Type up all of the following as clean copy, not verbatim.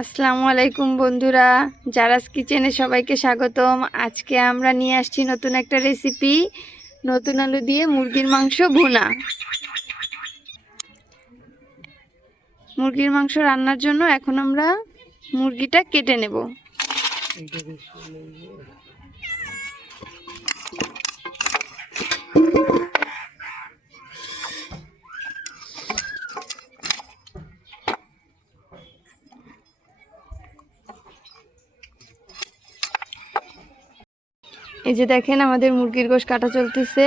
আসসালামু আলাইকুম বন্ধুরা, জারাস কিচেনে সবাইকে স্বাগতম। আজকে আমরা নিয়ে আসছি নতুন একটা রেসিপি, নতুন আলু দিয়ে মুরগির মাংস ভুনা। মুরগির মাংস রান্নার জন্য এখন আমরা মুরগিটা কেটে নেব। এই যে দেখেন আমাদের মুরগির গোশ কাটা চলতেছে।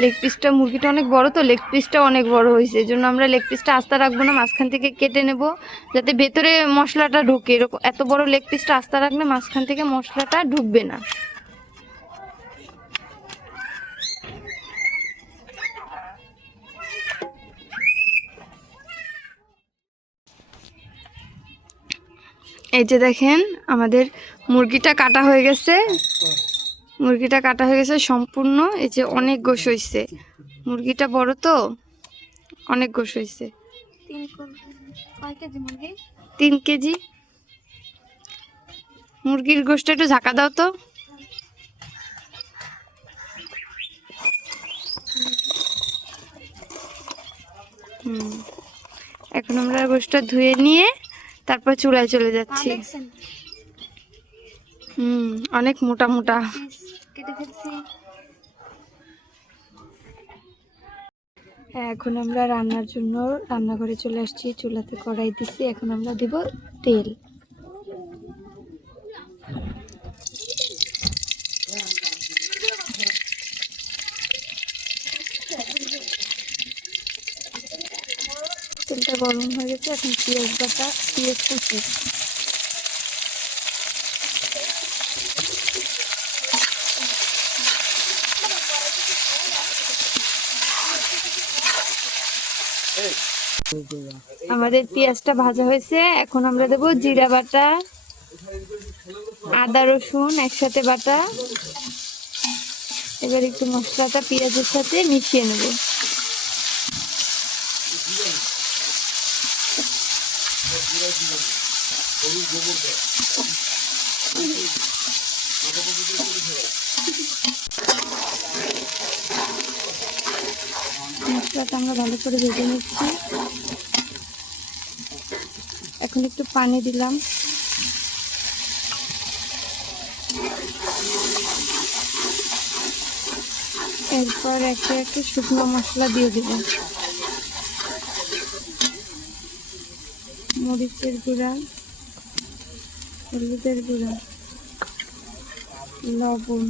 লেগ পিসটা, মুরগিটা অনেক বড় তো লেগ পিসটা অনেক বড় হয়েছে, এই জন্য আমরা লেগ পিসটা আস্তা রাখবো না, মাঝখান থেকে কেটে নেব যাতে ভেতরে মশলাটা ঢুকে। এরকম এত বড় লেগ পিসটা আস্তা রাখলে মাঝখান থেকে মশলাটা ঢুকবে না। এই যে দেখেন আমাদের মুরগিটা কাটা হয়ে গেছে, সম্পূর্ণ। এই যে অনেক গোশ হয়েছে, মুরগিটা বড় তো অনেক গোশ হয়েছে। 3 কেজি মুরগির গোশটা একটু ঝাঁকা দাও তো। এখন আমরা গোশটা ধুয়ে নিয়ে তারপর চুলায় চলে যাচ্ছি। অনেক মোটা মোটা কেটে ফেলছি। এখন আমরা রান্নার জন্য রান্নাঘরে চলে আসছি, চুলাতে কড়াই দিচ্ছি। এখন আমরা দিব তেল। তেলটা গরম হয়ে গেছে, এখন পেঁয়াজ বাটা, পেঁয়াজ কুচি। আমাদের পেঁয়াজটা ভাজা হয়েছে, এখন আমরা দেব জিরা বাটা, আদা রসুন একসাথে বাটা। এবার একটু মশলাটা পেঁয়াজের সাথে মিশিয়ে নেব। মশলাটা আমরা ভালো করে ভেজে নিচ্ছি। এখন একটু পানি দিলাম। এরপর একে একে শুকনো মশলা দিয়ে দিব। মরিচের গুঁড়া, হলুদের গুঁড়া, লবণ,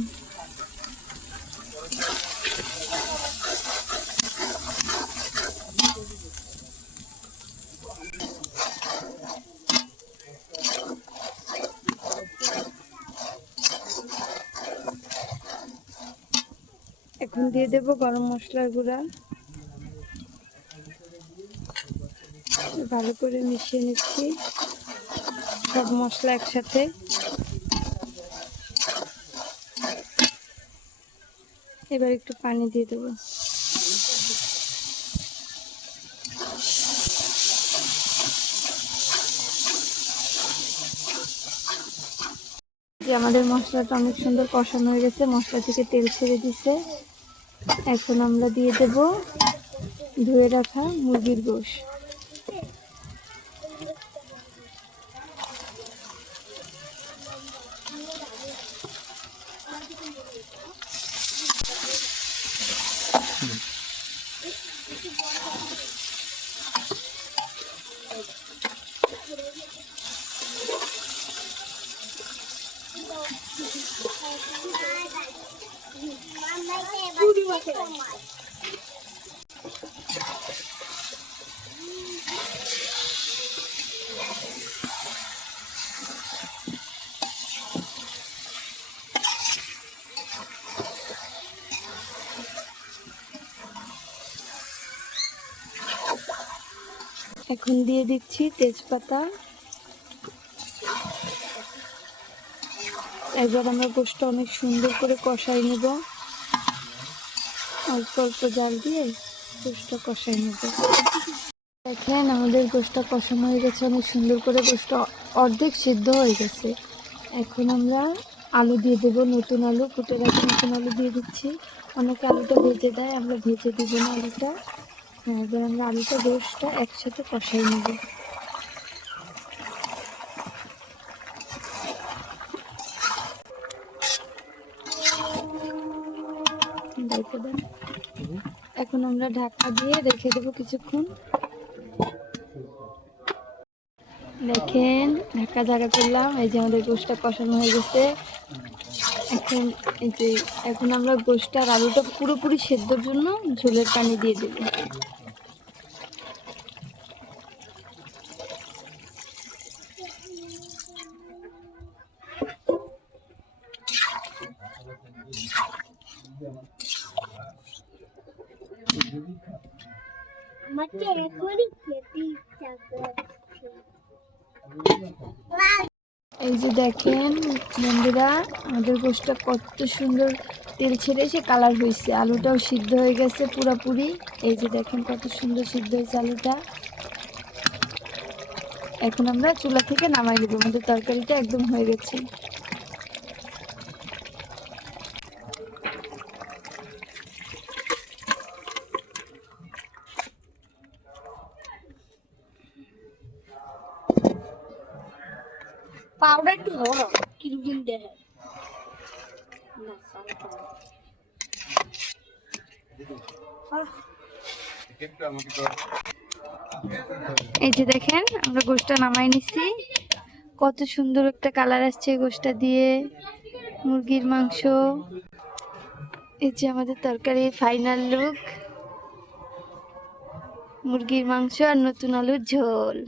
এখন দিয়ে দেব গরম মশলার গুঁড়া। ভালো করে মিশিয়ে নিচ্ছি সব মশলা একসাথে। এবার একটু পানি দিয়ে দেবো। আমাদের মশলাটা অনেক সুন্দর কষানো হয়ে গেছে, মশলা থেকে তেল ছেড়ে দিছে। এখন আমরা দিয়ে দেব ধুয়ে রাখা মুরগির গোশ। এখন দিয়ে দিচ্ছি তেজপাতা। একবার আমরা গোশটা অনেক সুন্দর করে কষাই নেব, অল্প অল্প জাল দিয়ে গোশটা কষাই নেব। দেখেন আমাদের গোশটা কষানো হয়ে গেছে, অনেক সুন্দর করে গোশটা অর্ধেক সিদ্ধ হয়ে গেছে। এখন আমরা আলু দিয়ে দেবো, নতুন আলু কুটে রাখা নতুন আলু দিয়ে দিচ্ছি। অনেকে আলুটা ভেজে দেয়, আমরা ভেজে দিব না আলুটা। হ্যাঁ, এবার আমরা আলুটা গোশটা একসাথে কষাই নেব। এখন আমরা ঢাকা দিয়ে রেখে দেবো কিছুক্ষণ। দেখেন ঢাকা ঝাড়া করলাম, এই যে আমাদের গোশটা কষানো হয়ে গেছে। এখন আমরা গোশটা আর আলুটা পুরোপুরি সেদ্ধর জন্য ঝোলের পানি দিয়ে দেব। এই যে দেখেন বন্ধুরা, আমাদের গোশটা কত সুন্দর তেল ছেড়ে এসে কালার হয়েছে, আলুটাও সিদ্ধ হয়ে গেছে পুরোপুরি। এই যে দেখেন কত সুন্দর সিদ্ধ হয়েছে আলুটা। এখন আমরা চুলা থেকে নামাই দেবো, আমাদের তরকারিটা একদম হয়ে গেছে। পাউডার একটু হলো কিরকম দেয় না এই যে দেখেন আমরা গোশটা নামাই নিছি, কত সুন্দর একটা কালার আসছে গোশটা দিয়ে। মুরগির মাংস, এই যে আমাদের তরকারি ফাইনাল লুক, মুরগির মাংস আর নতুন আলুর ঝোল।